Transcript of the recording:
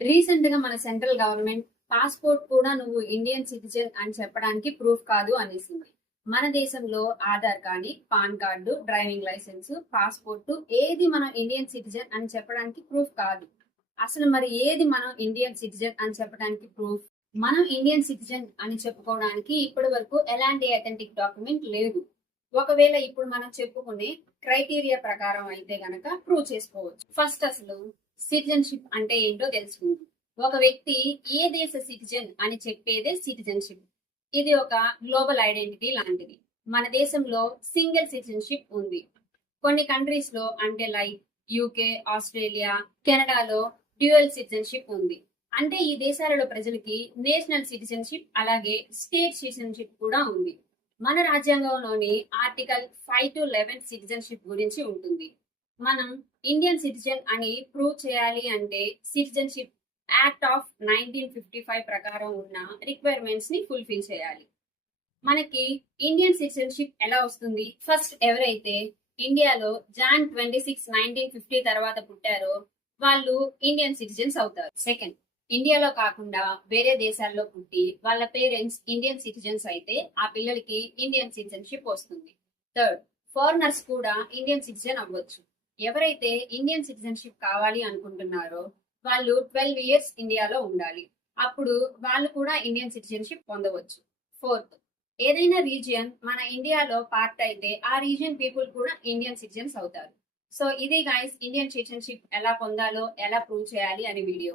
Recent గా మన central government passport కూడా నువ్వు ఇండియన్ సిటిజన్ అని చెప్పడానికి ప్రూఫ్ కాదు అనేసింది. మన దేశంలో ఆధార్ కానీ, PAN card, driving licence, passport ఏది మనం ఇండియన్ సిటిజన్ అని చెప్పడానికి ప్రూఫ్ కాదు. అసలు మరి ఏది మనం ఇండియన్ సిటిజన్ అని చెప్పడానికి ప్రూఫ్? మనం ఇండియన్ సిటిజన్ అని చెప్పుకోవడానికి ఇప్పటి వరకు ఎలాంటి అథెంటిక్ డాక్యుమెంట్ లేదు. ఒకవేళ ఇప్పుడు మనం చెప్పుకునే క్రైటీరియా ప్రకారం అయితే గనక ప్రూవ్ చేసుకోవచ్చు. ఫస్ట్ అసలు సిటిజన్షిప్ అంటే ఏంటో తెలుసుకుందాం. ఒక వ్యక్తి ఏ దేశ సిటిజన్ అని చెప్పేదే సిటిజన్షిప్. ఇది ఒక గ్లోబల్ ఐడెంటిటీ లాంటిది. మన దేశంలో సింగిల్ సిటిజన్షిప్ ఉంది. కొన్ని కంట్రీస్ లో అంటే లైక్ యూకే, ఆస్ట్రేలియా, కెనడాలో డ్యూయల్ సిటిజన్షిప్ ఉంది. అంటే ఈ దేశాలలో ప్రజలకి నేషనల్ సిటిజన్షిప్ అలాగే స్టేట్ సిటిజన్షిప్ కూడా ఉంది. మన రాజ్యాంగంలోని ఆర్టికల్ 5 to 11 సిటిజన్షిప్ గురించి ఉంటుంది. మనం ఇండియన్ సిటిజన్ అని ప్రూవ్ చేయాలి అంటే సిటిజన్షిప్ యాక్ట్ ఆఫ్ 1955 ప్రకారం ఉన్న రిక్వైర్మెంట్స్ ని ఫుల్ఫిల్ చేయాలి. మనకి ఇండియన్ సిటిజన్షిప్ ఎలా వస్తుంది? ఫస్ట్ ఎవరైతే ఇండియాలో జాన్ 26, 1950 తర్వాత పుట్టారో వాళ్ళు ఇండియన్ సిటిజన్స్ అవుతారు. సెకండ్, ఇండియాలో కాకుండా వేరే దేశాల్లో పుట్టి వాళ్ళ పేరెంట్స్ ఇండియన్ సిటిజన్స్ అయితే ఆ పిల్లలకి ఇండియన్ సిటిజన్షిప్ వస్తుంది. థర్డ్, ఫారినర్స్ కూడా ఇండియన్ సిటిజన్ అవ్వచ్చు. ఎవరైతే ఇండియన్ సిటిజన్షిప్ కావాలి అనుకుంటున్నారో వాళ్ళు 12 ఇయర్స్ ఇండియాలో ఉండాలి. అప్పుడు వాళ్ళు కూడా ఇండియన్ సిటిజన్షిప్ పొందవచ్చు. ఫోర్త్, ఏదైనా రీజియన్ మన ఇండియాలో పార్ట్ అయితే ఆ రీజియన్ పీపుల్ కూడా ఇండియన్ సిటిజన్స్ అవుతారు. సో ఇది గైస్ ఇండియన్ సిటిజన్షిప్ ఎలా పొందాలో ఎలా ప్రూవ్ చేయాలి అనే వీడియో.